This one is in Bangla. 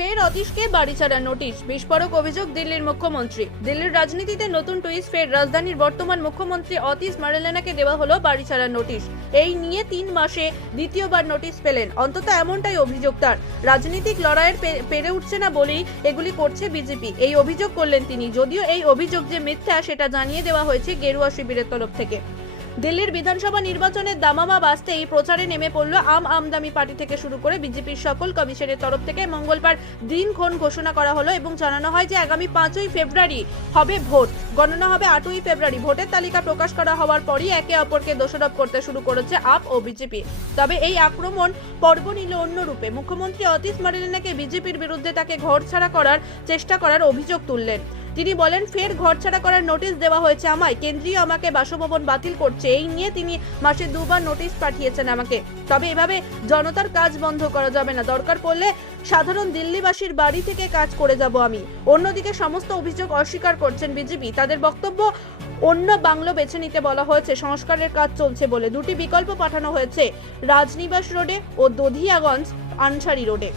ফের অতীশকে বাড়ি ছাড়া নোটিশ। বিস্ফোরক অভিযোগ দিল্লির মুখ্যমন্ত্রী। দিল্লির রাজনীতিতে নতুন টুইস্ট ফের রাজধানীর বর্তমান মুখ্যমন্ত্রী অতীশ মারেলেনাকে দেওয়া হলো বাড়ি ছাড়া নোটিশ। এই নিয়ে তিন মাসে দ্বিতীয়বার নোটিশ পেলেন। অন্তত এমনটাই অভিযোগ তার। রাজনৈতিক লড়াইয়ের পেরে উঠছে না বলেই এগুলি করছে বিজেপি। এই অভিযোগ করলেন তিনি। যদিও এই অভিযোগ যে মিথ্যা, সেটা জানিয়ে দেওয়া হয়েছে গেরুয়া শিবিরের তরফ থেকে। দিল্লির বিধানসভা নির্বাচনের দামামা বাজতেই প্রচারে নেমে পড়ল আম আমদামি পার্টি থেকে শুরু করে বিজেপির সকল কমিশনের তরফ থেকে মঙ্গলবার দিনক্ষণ ঘোষণা করা হলো এবং জানানো হয় যে আগামী পাঁচই ফেব্রুয়ারি হবে ভোট। গণনা হবে আটই ফেব্রুয়ারি। ভোটের তালিকা প্রকাশ করা হওয়ার পরই একে অপরকে দোষারোপ করতে শুরু করেছে আপ ও বিজেপি। তবে এই আক্রমণ পর্ব নিল অন্য রূপে। মুখ্যমন্ত্রী অতীশ মারিলেনাকে বিজেপির বিরুদ্ধে তাকে ঘরছাড়া করার চেষ্টা করার অভিযোগ তুললেন। তিনি বলেন, ফের ঘরছাড়া করার নোটিশ দেওয়া হয়েছে আমায়। কেন্দ্রীয় আমাকে বাসভবন বাতিল করছে। এই নিয়ে তিনি মাসে দুবার নোটিশ পাঠিয়েছেন আমাকে। তবে এভাবে জনতার কাজ বন্ধ করা যাবে না। দরকার পড়লে সাধারণ দিল্লিবাসীর বাড়ি থেকে কাজ করে যাব আমি। অন্যদিকে সমস্ত অভিযোগ অস্বীকার করছেন বিজেপি। তাদের বক্তব্য অন্য বাংলো বেছে নিতে বলা হয়েছে। সংস্কারের কাজ চলছে বলে দুটি বিকল্প পাঠানো হয়েছে। রাজনিবাস রোডে ও দধিয়াগঞ্জ আনসারি রোডে।